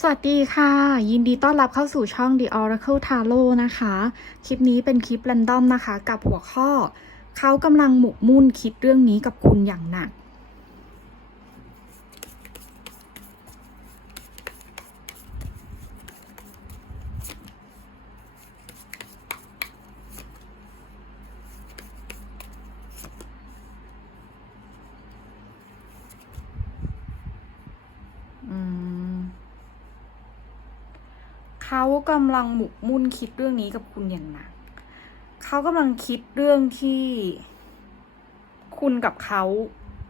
สวัสดีค่ะ ยินดีต้อนรับเข้าสู่ช่อง The Oracle Tarot นะคะ คลิปนี้เป็นคลิปแรนดอมนะคะ กับหัวข้อ เขากำลังหมกมุ่นคิดเรื่องนี้กับคุณอย่างหนัก เขากำลังหมกมุ่นคิดเรื่องนี้กับคุณอย่างหนัก เขากำลังคิดเรื่องที่ คุณกับเขา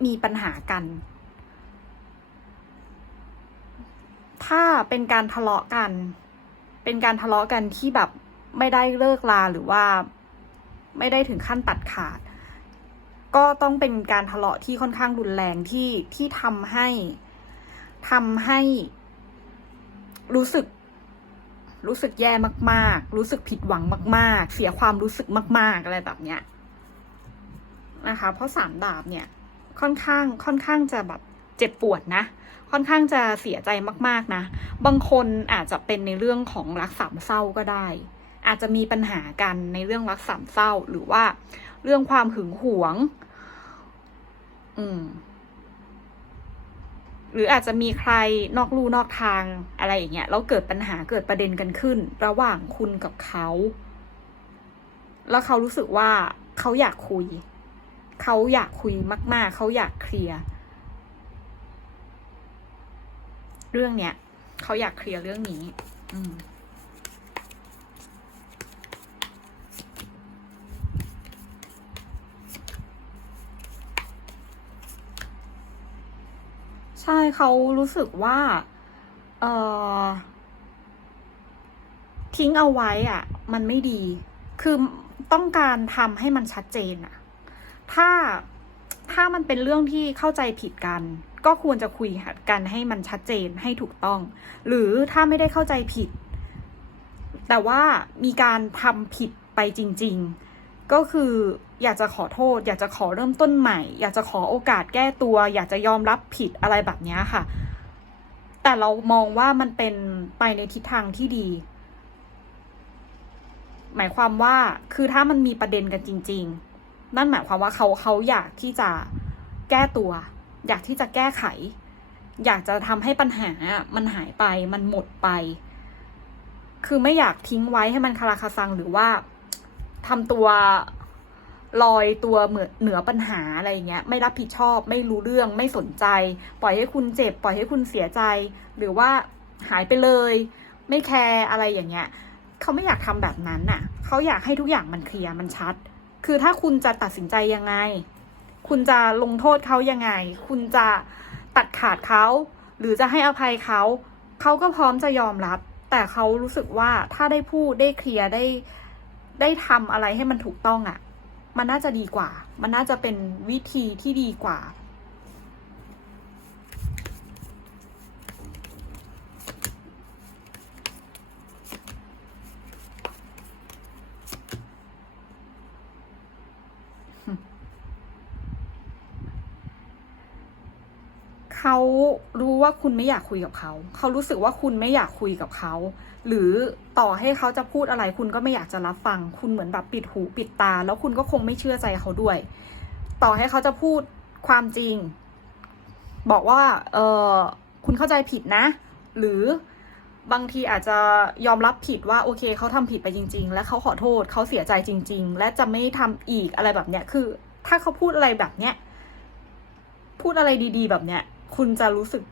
มีปัญหากัน ถ้าเป็นการทะเลาะกัน เป็นการทะเลาะกันที่แบบไม่ได้เลิกลาหรือว่าไม่ได้ถึงขั้นตัดขาด ก็ต้องเป็นการทะเลาะที่ค่อนข้างรุนแรงที่ที่ทำให้ทำให้รู้สึก รู้สึกแย่มากๆ รู้สึกผิดหวังมาก ๆ เสียความรู้สึกมาก ๆ อะไรแบบเนี้ยนะคะ เพราะสามดาบเนี่ย ค่อนข้างค่อนข้างจะแบบเจ็บปวดนะ ค่อนข้างจะเสียใจมาก ๆ นะ บางคนอาจจะเป็นในเรื่องของรักสามเศร้าก็ได้ อาจจะมีปัญหากันในเรื่องรักสามเศร้าหรือว่าเรื่องความหึงหวง อืม หรืออาจจะมีใครนอกลู่นอกทางอะไรอย่างเงี้ยแล้วเกิดปัญหาเกิดประเด็นกันขึ้น ระหว่างคุณกับเขา แล้วเขารู้สึกว่าเขาอยากคุย เขาอยากคุยมาก ๆ เขาอยากเคลียร์เรื่องเนี้ยเขาอยากเคลียร์เรื่องนี้ อืม ใช่เขารู้สึกว่าเออทิ้งเอาไว้อะ มันไม่ดี คือต้องการทำให้มันชัดเจนอะ ถ้าถ้ามันเป็นเรื่องที่เข้าใจผิดกัน ก็ควรจะคุยกันให้มันชัดเจนให้ถูกต้อง หรือถ้าไม่ได้เข้าใจผิด แต่ว่ามีการทำผิดไปจริง ๆ ก็คือ อยากจะขอโทษ อยากจะขอเริ่มต้นใหม่ อยากจะขอโอกาสแก้ตัว อยากจะยอมรับผิดอะไรแบบนี้ค่ะ แต่เรามองว่ามันเป็นไปในทิศทางที่ดี หมายความว่าคือถ้ามันมีประเด็นกันจริง ๆ นั่นหมายความว่าเขาเขาอยากที่จะแก้ตัว อยากที่จะแก้ไข อยากจะทำให้ปัญหามันหายไป มันหมดไป คือไม่อยากทิ้งไว้ให้มันคาราคาซังหรือว่าทำตัว ลอยตัวเหมือนเหนือปัญหาอะไรเงี้ยไม่รับผิดชอบไม่รู้เรื่องไม่สนใจ ปล่อยให้คุณเจ็บ ปล่อยให้คุณเสียใจ หรือว่าหายไปเลย ไม่แคร์อะไรอย่างเงี้ยเขาไม่อยากทำแบบนั้นน่ะเขาอยากให้ทุกอย่างมันเคลียร์มันชัด คือถ้าคุณจะตัดสินใจยังไง คุณจะลงโทษเขายังไง คุณจะตัดขาดเขา หรือจะให้อภัยเขาเขาก็พร้อมจะยอมรับ แต่เขารู้สึกว่าถ้าได้พูดได้เคลียร์ได้ได้ทำอะไรให้มันถูกต้องอะ่ะ มันน่าจะดีกว่า มันน่าจะเป็นวิธีที่ดีกว่า เขารู้ว่าคุณไม่อยากคุยกับเขา เขารู้สึกว่าคุณไม่อยากคุยกับเขา หรือต่อให้เขาจะพูดอะไร คุณก็ไม่อยากจะรับฟัง คุณเหมือนแบบปิดหูปิดตา แล้วคุณก็คงไม่เชื่อใจเขาด้วย ต่อให้เขาจะพูดความจริง บอกว่า เออคุณเข้าใจผิดนะ หรือบางทีอาจจะยอมรับผิดว่าโอเคเขาทำผิดไปจริง ๆ และเขาขอโทษเขาเสียใจจริง ๆ และจะไม่ทำอีกอะไรแบบเนี้ยคือ ถ้าเขาพูดอะไรแบบเนี้ยพูดอะไรดี ๆ แบบเนี้ย คุณจะรู้สึก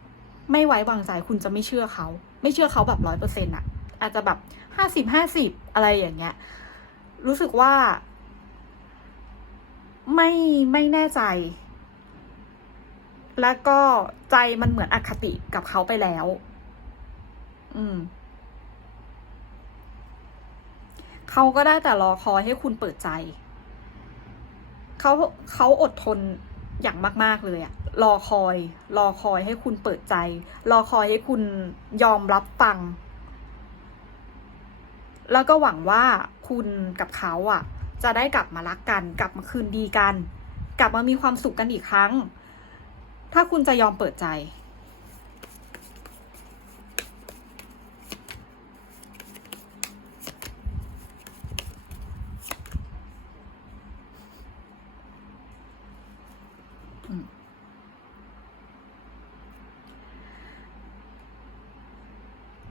ไม่ไว้วางใจ คุณจะไม่เชื่อเขา ไม่เชื่อเขาแบบร้อยเปอร์เซ็นต์อะอาจจะแบบห้าสิบห้าสิบอะไรอย่างเงี้ย รู้สึกว่า ไม่ไม่แน่ใจ แล้วก็ใจมันเหมือนอคติกับเขาไปแล้ว อืมเขาก็ได้แต่รอคอยให้คุณเปิดใจ เขาเขาอดทน อย่างมากๆเลยอะรอคอย รอคอยให้คุณเปิดใจ รอคอยให้คุณยอมรับฟัง แล้วก็หวังว่าคุณกับเขาอะจะได้กลับมารักกัน กลับมาคืนดีกัน กลับมามีความสุขกันอีกครั้ง ถ้าคุณจะยอมเปิดใจ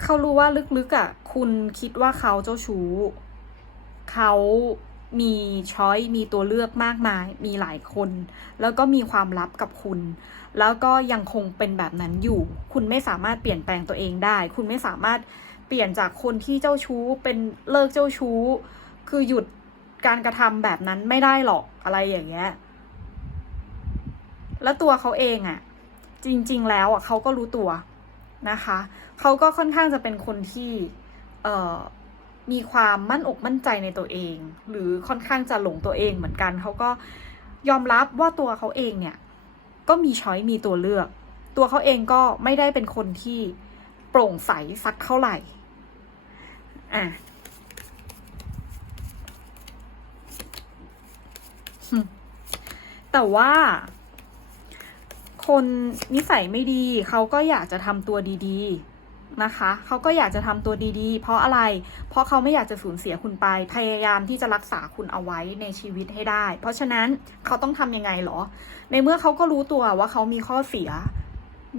เขารู้ว่าลึกๆอะ คุณคิดว่าเขาเจ้าชู้ เขามีช้อยมีตัวเลือกมากมาย มีหลายคน แล้วก็มีความลับกับคุณ แล้วก็ยังคงเป็นแบบนั้นอยู่ คุณไม่สามารถเปลี่ยนแปลงตัวเองได้ คุณไม่สามารถเปลี่ยนจากคนที่เจ้าชู้ เป็นเลิกเจ้าชู้ คือหยุดการกระทำแบบนั้นไม่ได้หรอกอะไรอย่างเงี้ย แล้วตัวเขาเองอะ่ะ จริง ๆ แล้วอะเขาก็รู้ตัว นะคะ เขาก็ค่อนข้างจะเป็นคนที่เออมีความมั่นอกมั่นใจในตัวเอง หรือค่อนข้างจะหลงตัวเองเหมือนกัน เขาก็ยอมรับว่าตัวเขาเองเนี่ยก็มีช้อยมีตัวเลือก ตัวเขาเองก็ไม่ได้เป็นคนที่โปร่งใสสักเท่าไหร่อะแต่ว่า คนนิสัยไม่ดีเขาก็อยากจะทำตัวดีๆนะคะ เขาก็อยากจะทำตัวดีๆ เพราะอะไร เพราะเขาไม่อยากจะสูญเสียคุณไป พยายามที่จะรักษาคุณเอาไว้ในชีวิตให้ได้ เพราะฉะนั้นเขาต้องทำยังไงหรอ ในเมื่อเขาก็รู้ตัวว่าเขามีข้อเสีย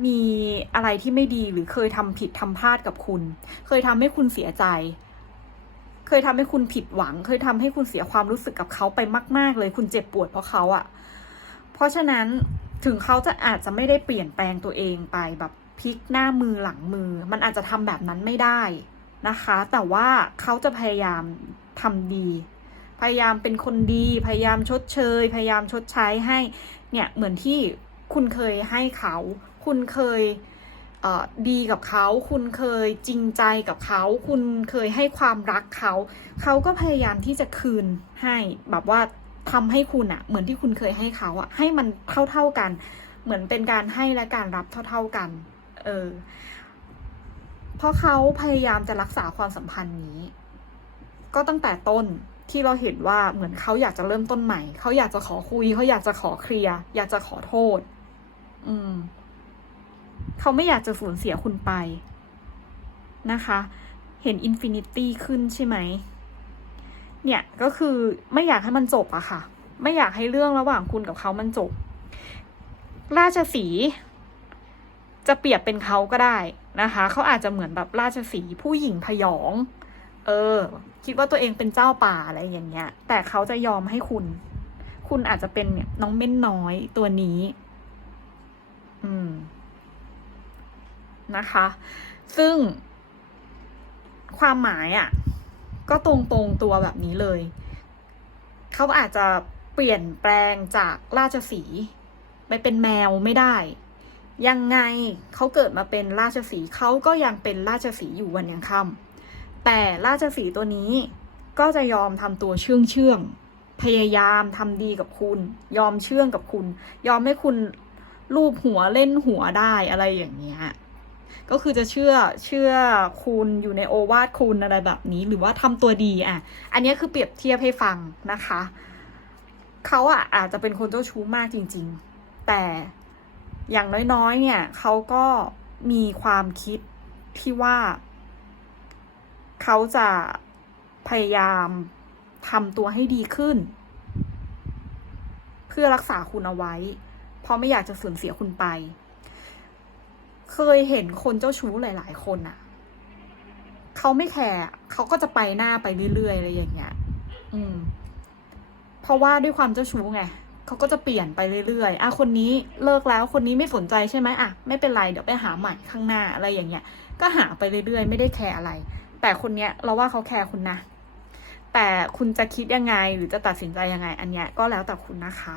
มีอะไรที่ไม่ดีหรือเคยทำผิดทำพลาดกับคุณ เคยทำให้คุณเสียใจ เคยทำให้คุณผิดหวัง เคยทำให้คุณเสียความรู้สึกกับเขาไปมาก ๆ เลยคุณเจ็บปวดเพราะเขาอะเพราะฉะนั้น ถึงเขาจะอาจจะไม่ได้เปลี่ยนแปลงตัวเองไปแบบพลิกหน้ามือหลังมือ มันอาจจะทำแบบนั้นไม่ได้นะคะ แต่ว่าเขาจะพยายามทำดี พยายามเป็นคนดี พยายามชดเชย พยายามชดใช้ให้ เนี่ยเหมือนที่คุณเคยให้เขา คุณเคยเดีกับเขา คุณเคยจริงใจกับเขา คุณเคยให้ความรักเขา เขาก็พยายามที่จะคืนให้แบบว่า ทำให้คุณอะเหมือนที่คุณเคยให้เขาอะให้มันเท่าๆกัน เหมือนเป็นการให้และการรับเท่า ๆกัน เออ เพราะเขาพยายามจะรักษาความสัมพันธ์นี้ ก็ตั้งแต่ต้นที่เราเห็นว่าเหมือนเขาอยากจะเริ่มต้นใหม่ เขาอยากจะขอคุย เขาอยากจะขอเคลียร์อยากจะขอโทษ อืม เขาไม่อยากจะสูญเสียคุณไปนะคะ เห็นอินฟินิตี้ขึ้นใช่ไหม เนี่ยก็คือไม่อยากให้มันจบอะค่ะ ไม่อยากให้เรื่องระหว่างคุณกับเขามันจบ ราชสีจะเปรียบเป็นเขาก็ได้นะคะ เขาอาจจะเหมือนแบบราชสีผู้หญิงพยอง เออ คิดว่าตัวเองเป็นเจ้าป่าอะไรอย่างเงี้ย แต่เขาจะยอมให้คุณ คุณอาจจะเป็นเนี่ยน้องเม่นน้อยตัวนี้ อืม นะคะ ซึ่งความหมายอะ่ะ ก็ตรงตรงๆตัวแบบนี้เลย เขาอาจจะเปลี่ยนแปลงจากราชสีไปเป็นแมวไม่ได้ ยังไงเขาเกิดมาเป็นราชสีเขาก็ยังเป็นราชสีอยู่วันยังค่ำแต่ราชสีตัวนี้ก็จะยอมทำตัวเชื่องเชื่องพยายามทำดีกับคุณ ยอมเชื่องกับคุณ ยอมให้คุณลูบหัวเล่นหัวได้อะไรอย่างเงี้ย ก็คือจะเชื่อเชื่อคุณอยู่ในโอวาทคุณอะไรแบบนี้ หรือว่าทำตัวดีอะ อันนี้คือเปรียบเทียบให้ฟังนะคะเขาอะอาจจะเป็นคนเจ้าชู้มากจริง ๆ แต่อย่างน้อยๆ เนี่ยเขาก็มีความคิดที่ว่าเขาจะพยายามทำตัวให้ดีขึ้น เพื่อรักษาคุณเอาไว้ เพราะไม่อยากจะสูญเสียคุณไป เคยเห็นคนเจ้าชู้หลาย ๆ คนอะเขาไม่แคร์เขาก็จะไปหน้าไปเรื่อยๆอะไรอย่างเงี้ย อืม เพราะว่าด้วยความเจ้าชู้ไงเขาก็จะเปลี่ยนไปเรื่อยๆ อะคนนี้เลิกแล้วคนนี้ไม่สนใจใช่ไหมอะไม่เป็นไรเดี๋ยวไปหาใหม่ข้างหน้าอะไรอย่างเงี้ย ก็หาไปเรื่อยๆ ไม่ได้แคร์อะไร แต่คนเนี้ยเราว่าเขาแคร์คุณนะ แต่คุณจะคิดยังไงหรือจะตัดสินใจยังไง อันเนี้ยก็แล้วแต่คุณนะคะ